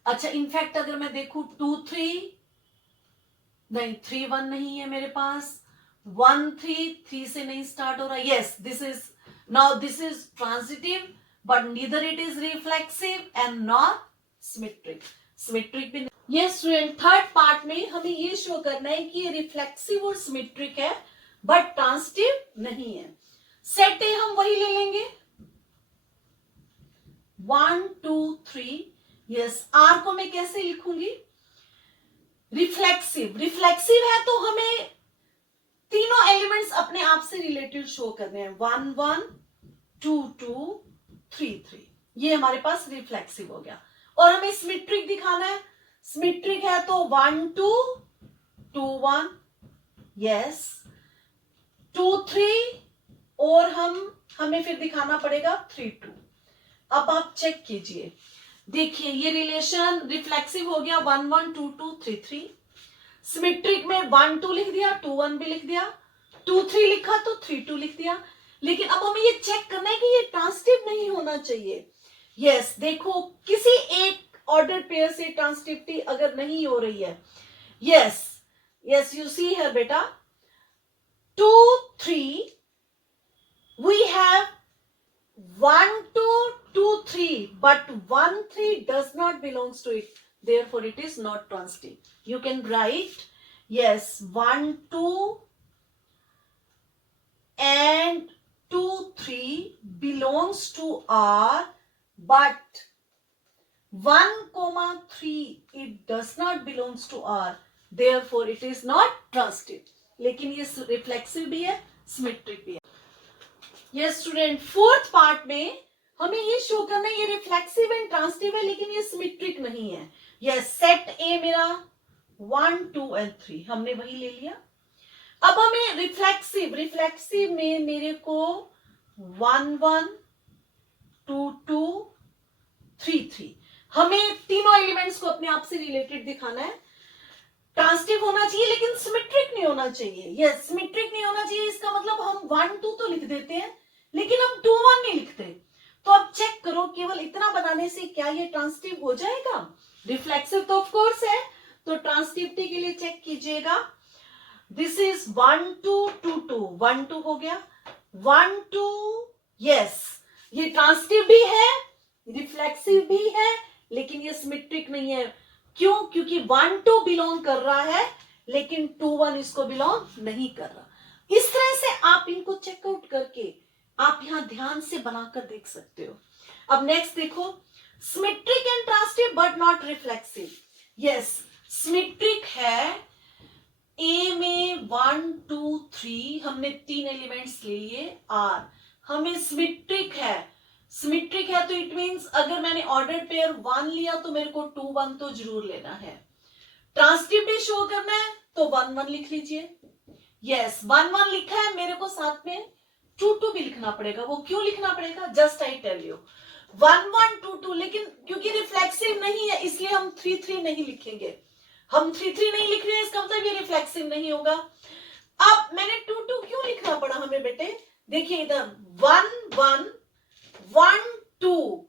अच्छा, इनफैक्ट अगर मैं देखूं 2 3 नहीं, 3 1 नहीं है मेरे पास, 1 3 3 से नहीं स्टार्ट हो रहा। Yes, this is, now this is transitive, but neither it is reflexive and not symmetric. Symmetric भी नहीं। यस स्टूडेंट, थर्ड पार्ट में हमें ये शो करना है कि ये रिफ्लेक्सिव और सिमेट्रिक है, बट ट्रांसिटिव नहीं है। सेट ए हम वही ले लेंगे, 1 2 3। यस, आर को मैं कैसे लिखूंगी? रिफ्लेक्सिव, रिफ्लेक्सिव है तो हमें तीनों एलिमेंट्स अपने आप से रिलेटेड शो करने हैं, 1 1 2 2 3 3, ये हमारे पास रिफ्लेक्सिव हो गया। और हमें सिमेट्रिक दिखाना है, सिमेट्रिक है तो 1 2 2 1, यस 2 3, और हमें फिर दिखाना पड़ेगा 3 2। अब आप चेक कीजिए, देखिए ये रिलेशन रिफ्लेक्सिव हो गया, 1 1 2 2 3 3। सिमेट्रिक में 1 2 लिख दिया, 2 1 भी लिख दिया, 2 3 लिखा तो 3 2 लिख दिया। लेकिन अब हमें ये चेक करना है कि ये ट्रांसिटिव नहीं होना चाहिए। यस, देखो किसी एक ऑर्डर पेयर से ट्रांसिटिविटी अगर नहीं हो रही है, यस यस यू सी है बेटा, 2 3 we have 1 2 2 3, but 1 3 does not belongs to it, therefore it is not transitive. You can write, yes, 1 2 and 2 3 belongs to R, but 1 comma 3 it does not belongs to R, therefore it is not transitive. लेकिन ये reflexive भी है, symmetric भी है। Yes student, fourth part में हमें ये show करना है ये रिफ्लेक्सिव एंड ट्रांसिटिव है, लेकिन ये सिमेट्रिक नहीं है। यस, सेट ए मेरा 1 2 and 3 हमने वही ले लिया। अब हमें रिफ्लेक्सिव, रिफ्लेक्सिव में मेरे को 1 1 2 2 3 3, हमें तीनों एलिमेंट्स को अपने आप से रिलेटेड दिखाना है। ट्रांसिटिव होना चाहिए लेकिन सिमेट्रिक नहीं होना चाहिए। यस, सिमेट्रिक नहीं होना चाहिए, इसका मतलब हम 1 2 तो लिख देते हैं, लेकिन हम 2 1 नहीं लिखते। तो अब चेक करो, केवल इतना बनाने से क्या ये ट्रांसिटिव हो जाएगा? रिफ्लेक्सिव तो ऑफ कोर्स है, तो ट्रांसिटिविटी के लिए चेक कीजिएगा, दिस इज 1 2 2 2, 1 2 हो गया, 1 2, यस ये ट्रांसिटिव भी है, रिफ्लेक्सिव भी है, लेकिन ये सिमेट्रिक नहीं है। क्यों? क्योंकि 1 2 बिलोंग कर रहा है, लेकिन 2 1 इसको बिलोंग नहीं कर रहा। इस तरह से आप इनको चेकआउट करके आप यहां ध्यान से बनाकर देख सकते हो। अब नेक्स्ट देखो, symmetric and transitive but not reflexive. Yes, symmetric है, ए में 1 2 3 हमने 3 एलिमेंट्स ले लिए, आर हमें सिमेट्रिक है। सिमेट्रिक है तो इट मींस अगर मैंने ऑर्डर पेयर 1 लिया तो मेरे को 2 1 तो जरूर लेना है। ट्रांसिटिविटी शो करना है तो 1 1 लिख लीजिए। यस, 1 1 लिखा है, मेरे को साथ में 2 2 भी लिखना पड़ेगा। वो क्यों लिखना पड़ेगा? जस्ट आई टेल यू, 1 1 2 2, लेकिन क्योंकि रिफ्लेक्सिव नहीं है इसलिए हम 3 3 नहीं लिखेंगे। हम 3 3 नहीं लिख रहे हैं, इसका मतलब ये रिफ्लेक्सिव नहीं होगा। अब मैंने 2 2 क्यों लिखना पड़ा हमें बेटे? देखिए इधर 1 1 1 2,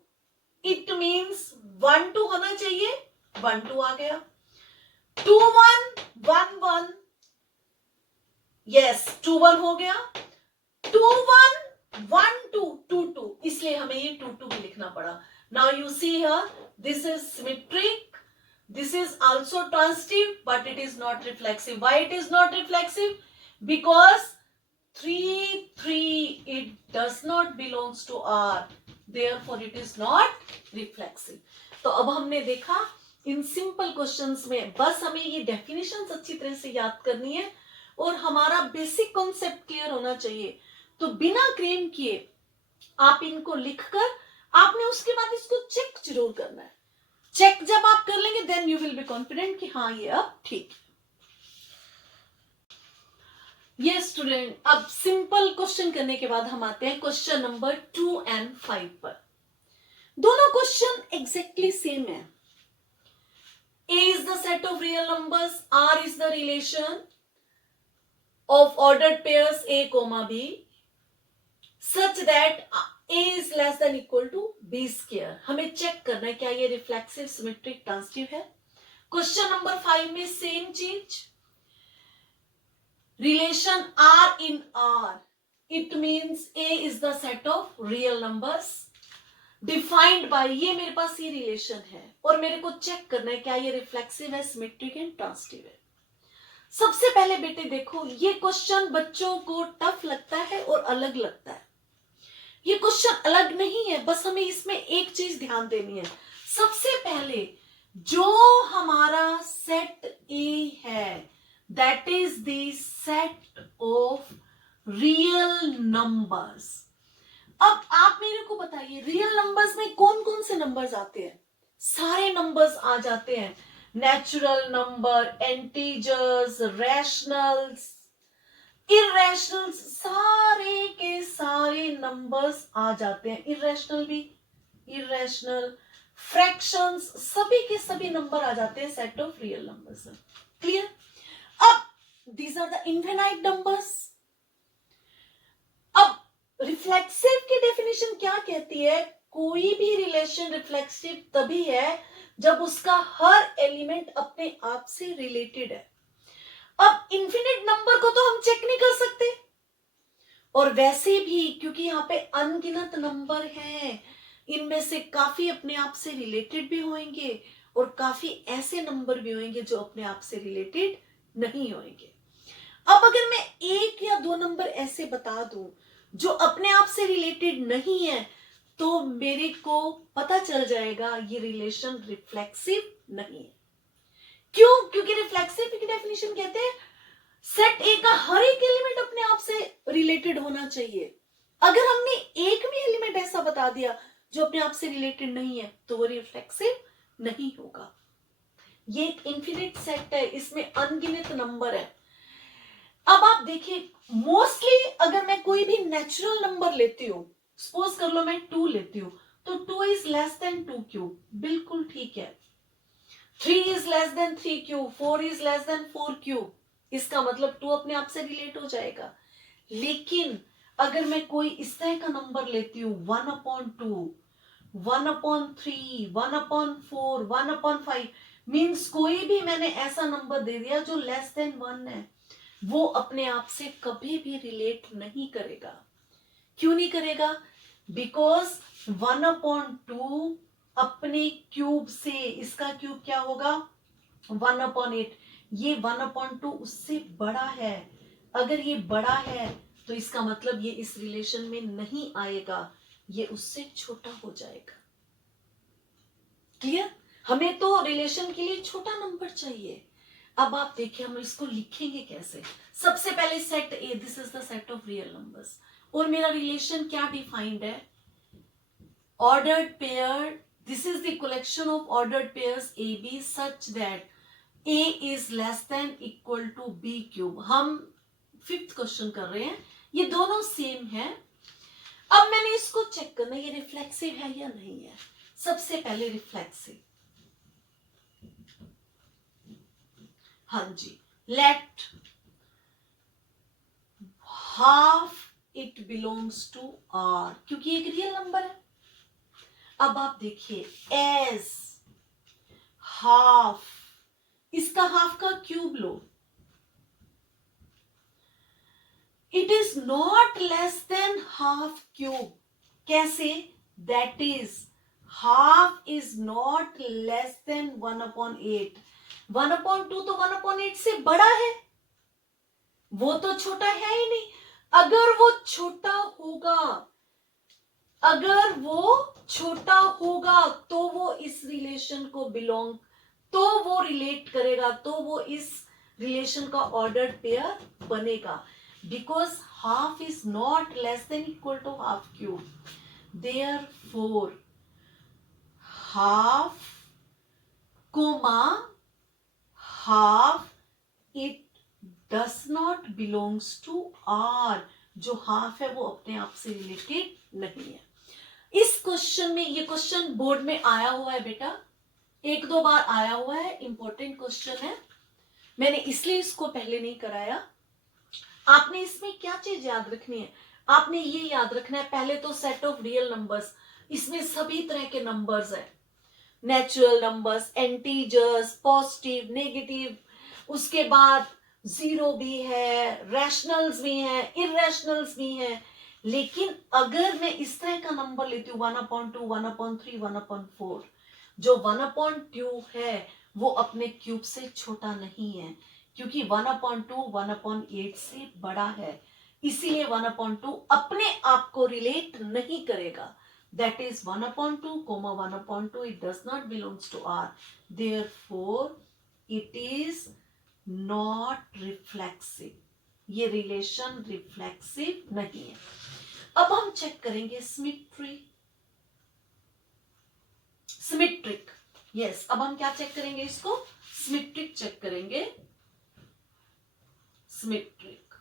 इट मीन्स 1 2 होना चाहिए, 1 2 आ गया। 2 1 1 1, यस 2 1 हो गया। 2 1 1 2 2 2, इसलिए हमें ये 2 2 भी लिखना पड़ा। Now you see here, this is symmetric, this is also transitive, but it is not reflexive. Why it is not reflexive? Because 3 3, it does not belongs to R, therefore it is not reflexive. तो अब हमने देखा in simple questions में बस हमें ये definitions अच्छी तरह से याद करनी है और हमारा बेसिक कॉन्सेप्ट क्लियर होना चाहिए। तो बिना क्रेम किए आप इनको लिखकर आपने उसके बाद इसको चेक जरूर करना है। चेक जब आप कर लेंगे then you will be confident कि हाँ ये अब ठीक है। ये स्टूडेंट, अब सिंपल क्वेश्चन करने के बाद हम आते हैं क्वेश्चन नंबर 2 and 5 पर। दोनों क्वेश्चन एग्जैक्टली सेम है। A is the set of real numbers, R is the relation of ordered pairs A, B such that A is less than equal to B square। हमें check करना है क्या ये reflexive, symmetric, transitive है। Question number 5 में same चीज, relation R in R, it means A is the set of real numbers defined by, ये मेरे पास ये रिलेशन है और मेरे को चेक करना है क्या ये रिफ्लेक्सिव है, सिमेट्रिक एंड ट्रांजिटिव है। सबसे पहले बेटे देखो, ये क्वेश्चन बच्चों को टफ लगता है और अलग लगता है। ये क्वेश्चन अलग नहीं है, बस हमें इसमें एक चीज ध्यान देनी है। सबसे पहले जो हमारा सेट ए है that is the set of real numbers. अब आप मेरे को बताइए रियल नंबर्स में कौन कौन से नंबर्स आते हैं? सारे नंबर्स आ जाते हैं, natural number, integers, rationals, irrationals, सारे के सारे नंबर्स आ जाते हैं। इरेशनल भी, इरेशनल, फ्रैक्शंस, सभी के सभी नंबर आ जाते हैं set of real numbers. Clear? अब these are the infinite numbers. अब रिफ्लेक्सिव की डेफिनेशन क्या कहती है? कोई भी रिलेशन रिफ्लेक्सिव तभी है जब उसका हर एलिमेंट अपने आप से रिलेटेड है। अब इन्फिनिट नंबर को तो हम चेक नहीं कर सकते, और वैसे भी क्योंकि यहाँ पे अनगिनत नंबर हैं, इनमें से काफी अपने आप से रिलेटेड भी होंगे और काफी ऐसे नंबर भी होंगे जो अपने आप से रिलेटेड नहीं होंगे। अब अगर मैं एक या दो नंबर ऐसे बता दूं जो अपने आप से रिलेटेड नहीं है तो मेरे को पता चल जाएगा ये रिलेशन रिफ्लेक्सिव नहीं है। क्यों? क्योंकि रिफ्लेक्सिव की डेफिनेशन कहते हैं सेट ए का हर एक एलिमेंट अपने आप से रिलेटेड होना चाहिए। अगर हमने एक भी एलिमेंट ऐसा बता दिया जो अपने आप से रिलेटेड नहीं है तो वो रिफ्लेक्सिव नहीं होगा। ये एक इन्फिनिट सेट है, इसमें अनगिनत नंबर है। अब आप देखिए, मोस्टली अगर मैं कोई भी नेचुरल नंबर लेती हूं, सपोज कर लो मैं 2 लेती हूं, तो 2 इज लेस देन 2 क्यूब, बिल्कुल ठीक है। 3 is less then 3 cube, 4 is less then 4 cube, इसका मतलब 2 अपने आप से रिलेट हो जाएगा। लेकिन अगर मैं कोई इस तरह का नंबर लेती हूं 1/2, 1/3, 1/4, 1/5, मीन्स कोई भी मैंने ऐसा नंबर दे दिया जो लेस देन 1 है, वो अपने आप से कभी भी रिलेट नहीं करेगा। क्यों नहीं करेगा? बिकॉज 1/2 अपने क्यूब से, इसका क्यूब क्या होगा 1/8, ये 1/2 उससे बड़ा है। अगर ये बड़ा है तो इसका मतलब ये इस रिलेशन में नहीं आएगा, ये उससे छोटा हो जाएगा। क्लियर? हमें तो रिलेशन के लिए छोटा नंबर चाहिए। अब आप देखिए हम इसको लिखेंगे कैसे। सबसे पहले set A, this is the set of real numbers, और मेरा रिलेशन क्या डिफाइंड है? Ordered pair, this is the collection of ordered pairs A B such that A is less than equal to B cube. हम 5th question कर रहे हैं, ये दोनों सेम है। अब मैंने इसको चेक करना ये रिफ्लेक्सिव है या नहीं है। सबसे पहले रिफ्लेक्सिव, हाँ जी, let half it belongs to R, क्योंकि एक रियल नंबर है। अब आप देखिए, एज हाफ, इसका हाफ का क्यूब लो, it is not less than half cube. कैसे? That is half is not less than 1/8। 1/2 तो 1/8 से बड़ा है, वो तो छोटा है ही नहीं। अगर वो छोटा होगा, अगर वो छोटा होगा तो वो इस रिलेशन को बिलोंग, तो वो रिलेट करेगा, तो वो इस रिलेशन का ऑर्डर्ड पेयर बनेगा। Because half is not less than equal to half cube, therefore half comma half it does not belongs to R. जो हाफ है वो अपने आप से रिलेटेड नहीं है। इस क्वेश्चन में, ये क्वेश्चन बोर्ड में आया हुआ है बेटा, 1-2 बार आया हुआ है, इंपॉर्टेंट क्वेश्चन है, मैंने इसलिए इसको पहले नहीं कराया। आपने इसमें क्या चीज याद रखनी है? आपने ये याद रखना है, पहले तो सेट ऑफ रियल नंबर्स, इसमें सभी तरह के नंबर्स है, नेचुरल नंबर्स, एंटीजर्स, पॉजिटिव, नेगेटिव, उसके बाद जीरो भी है, रैशनल्स भी हैं, इरेशनल्स भी हैं। लेकिन अगर मैं इस तरह का नंबर लेती हूँ 1/2, 1/3, 1/4, जो 1/2 है वो अपने क्यूब से छोटा नहीं है, क्योंकि 1/2 1/8 से बड़ा है, इसीलिए 1/2 अपने आप को रिलेट नहीं करेगा। That is 1/2, 1/2, it does not belongs to R. Therefore, it is not reflexive. ये रिलेशन रिफ्लेक्सिव नहीं है। अब हम चेक करेंगे सिमेट्री, सिमेट्रिक। यस, अब हम क्या चेक करेंगे? इसको सिमेट्रिक चेक करेंगे, सिमेट्रिक।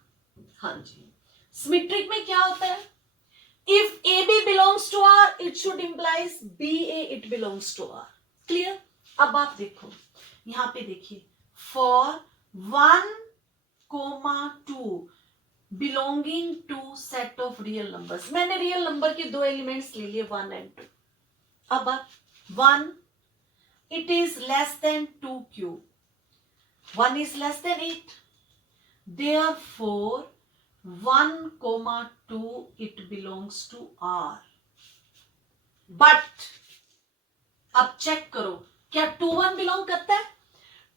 हाँ जी, सिमेट्रिक में क्या होता है? If AB belongs to R, it should implies BA it belongs to R. Clear? अब आप देखो, यहां पे देखिए, for 1, 2 belonging to set of real numbers, मैंने रियल नंबर के 2 एलिमेंट्स ले लिए 1 and 2। अब 1 it is less than 2 cube, 1 is less than 8, therefore 1, 2 it belongs to R. But अब चेक करो, क्या 2, 1 बिलोंग करता है?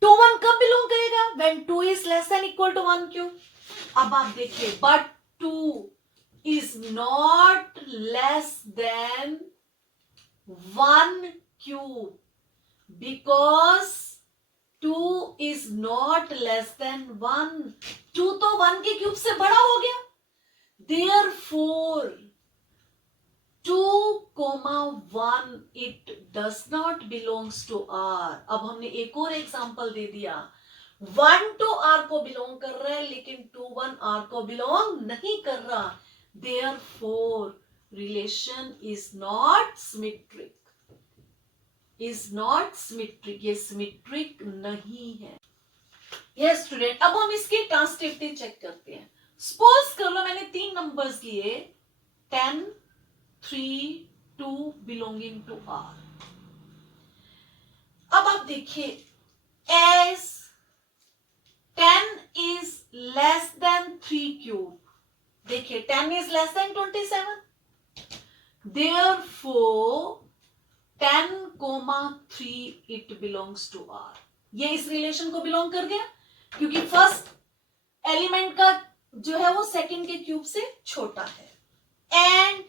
2, 1 कब बिलोंग करेगा? When 2 is less than equal to 1 cube. अब आप देखिए, but 2 is not less than 1 cube, because 2 is not less than 1। 2 तो 1 के क्यूब से बड़ा हो गया, therefore 2, 1 it does not belongs to R। अब हमने एक और एग्जांपल दे दिया, 1 तो R को बिलोंग कर रहा है, लेकिन 2, 1 R को बिलोंग नहीं कर रहा, therefore relation is not symmetric, is not symmetric, ये सिमेट्रिक नहीं है। यस स्टूडेंट, अब हम इसकी ट्रांसिटिविटी चेक करते हैं। सपोज कर लो मैंने 3 नंबर्स लिए, 10, 3, 2 बिलोंगिंग टू R। अब आप देखिए, as 10 is less than 3 cube, देखिए 10 is less than 27, therefore 10, 3 it belongs to R। ये इस रिलेशन को बिलोंग कर गया, क्योंकि फर्स्ट एलिमेंट का जो है वो सेकंड के क्यूब से छोटा है। And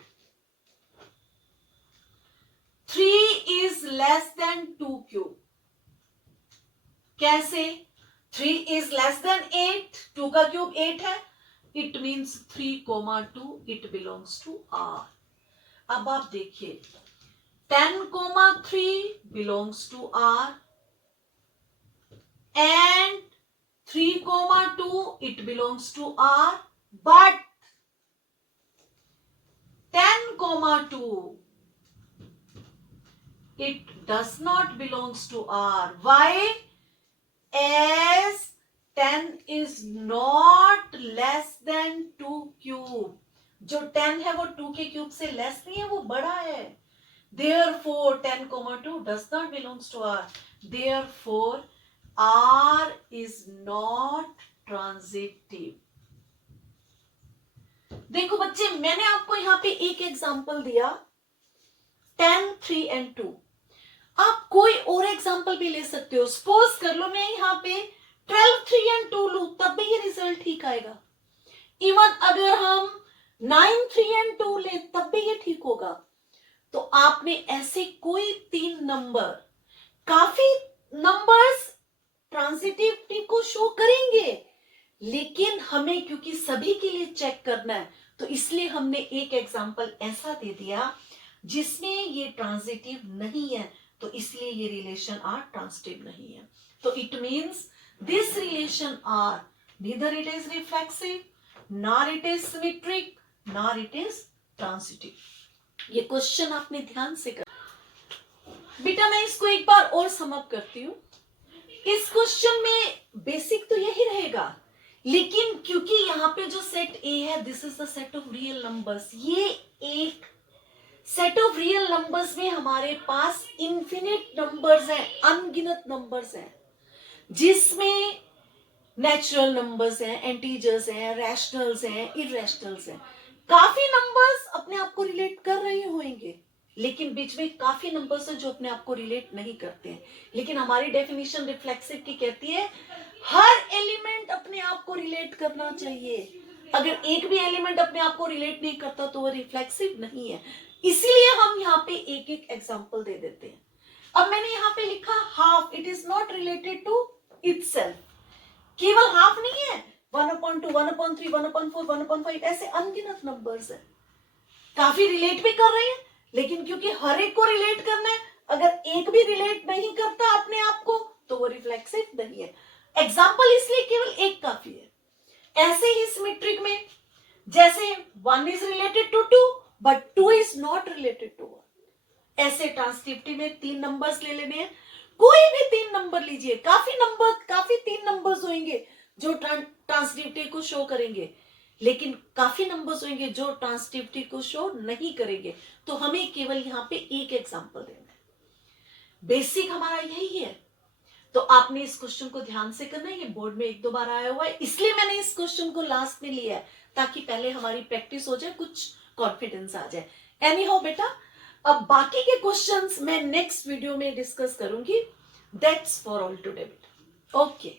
3 is less than 2 cube, कैसे? 3 is less than 8, 2 का क्यूब 8 है, it means 3, 2 it belongs to R। अब आप देखिए, 10, 3 belongs to R, and 3, 2 it belongs to R, but 10, 2 it does not belongs to R. Why? As 10 is not less than 2 cube. जो 10 है वो 2 के cube से लेस नहीं है, वो बड़ा है। Therefore 10, 2 does not belongs to R. Therefore R is not transitive. देखो बच्चे, मैंने आपको यहां पे एक एग्जांपल दिया 10, 3 and 2। आप कोई और एग्जांपल भी ले सकते हो। सपोज कर लो मैं यहाँ पे 12, 3 and 2 लू, तब भी ये रिजल्ट ठीक आएगा। इवन अगर हम 9, 3 and 2 ले, तब भी ये ठीक होगा। तो आपने ऐसे कोई 3 नंबर, काफी नंबर्स ट्रांजिटिविटी को शो करेंगे, लेकिन हमें क्योंकि सभी के लिए चेक करना है, तो इसलिए हमने एक एग्जांपल ऐसा दे दिया जिसमें ये ट्रांजिटिव नहीं है, तो इसलिए ये रिलेशन आर ट्रांजिटिव नहीं है। तो it means this relation R neither it is reflexive, nor it is symmetric, nor it is transitive. ये क्वेश्चन आपने ध्यान से कर। बेटा मैं इसको एक बार और समअप करती हूं। इस क्वेश्चन में बेसिक तो यही रहेगा, लेकिन क्योंकि यहाँ पे जो सेट ए है, this is the set of real numbers, ये एक सेट ऑफ रियल नंबर्स में हमारे पास इन्फिनिट नंबर्स हैं, अनगिनत नंबर्स हैं, जिसमें नेचुरल नंबर्स हैं, इंटीजर्स हैं, रैशनल्स हैं, इरैशनल्स हैं। काफी नंबर्स अपने आप को रिलेट कर रहे होंगे, लेकिन बीच में काफी नंबर्स हैं जो अपने आप को रिलेट नहीं करते हैं। लेकिन हमारी डेफिनेशन रिफ्लेक्सिव की कहती है हर एलिमेंट अपने आप को रिलेट करना चाहिए। अगर एक भी एलिमेंट अपने आप को रिलेट नहीं करता तो वो रिफ्लेक्सिव नहीं है। इसीलिए हम यहाँ पे एक एक एग्जांपल दे देते हैं। अब मैंने यहाँ पे लिखा half, it is not related to itself. केवल हाफ नहीं है, 1/2, 1/3, 1/4, 1/5, ऐसे अनगिनत नंबर्स है। काफी रिलेट भी कर रहे हैं, लेकिन क्योंकि हर एक को रिलेट करना है, अगर एक भी रिलेट नहीं करता अपने आप को, तो वो रिफ्लेक्सिव नहीं है। एग्जाम्पल इसलिए केवल एक काफी है। ऐसे ही सिमेट्रिक में जैसे 1 is related to 2 but 2 is not related to 1, ऐसे ट्रांजिटिविटी में 3 नंबर्स ले लेने हैं। कोई भी 3 नंबर लीजिए, काफी 3 नंबर्स होंगे जो ट्रांजिटिविटी को शो करेंगे, लेकिन काफी नंबर्स होंगे जो ट्रांजिटिविटी को शो नहीं करेंगे। तो हमें केवल यहाँ पे एक एग्जांपल देना है। बेसिक हमारा यही है। तो आपने इस क्वेश्चन को ध्यान से करना है, ये बोर्ड में 1-2 बार आया हुआ है, इसलिए मैंने इस क्वेश्चन को लास्ट में लिया है, ताकि पहले हमारी प्रैक्टिस हो जाए, कुछ कॉन्फिडेंस आ जाए। एनी हाउ बेटा, अब बाकी के क्वेश्चंस मैं नेक्स्ट वीडियो में डिस्कस करूंगी। दैट्स फॉर ऑल टुडे बेटा। ओके।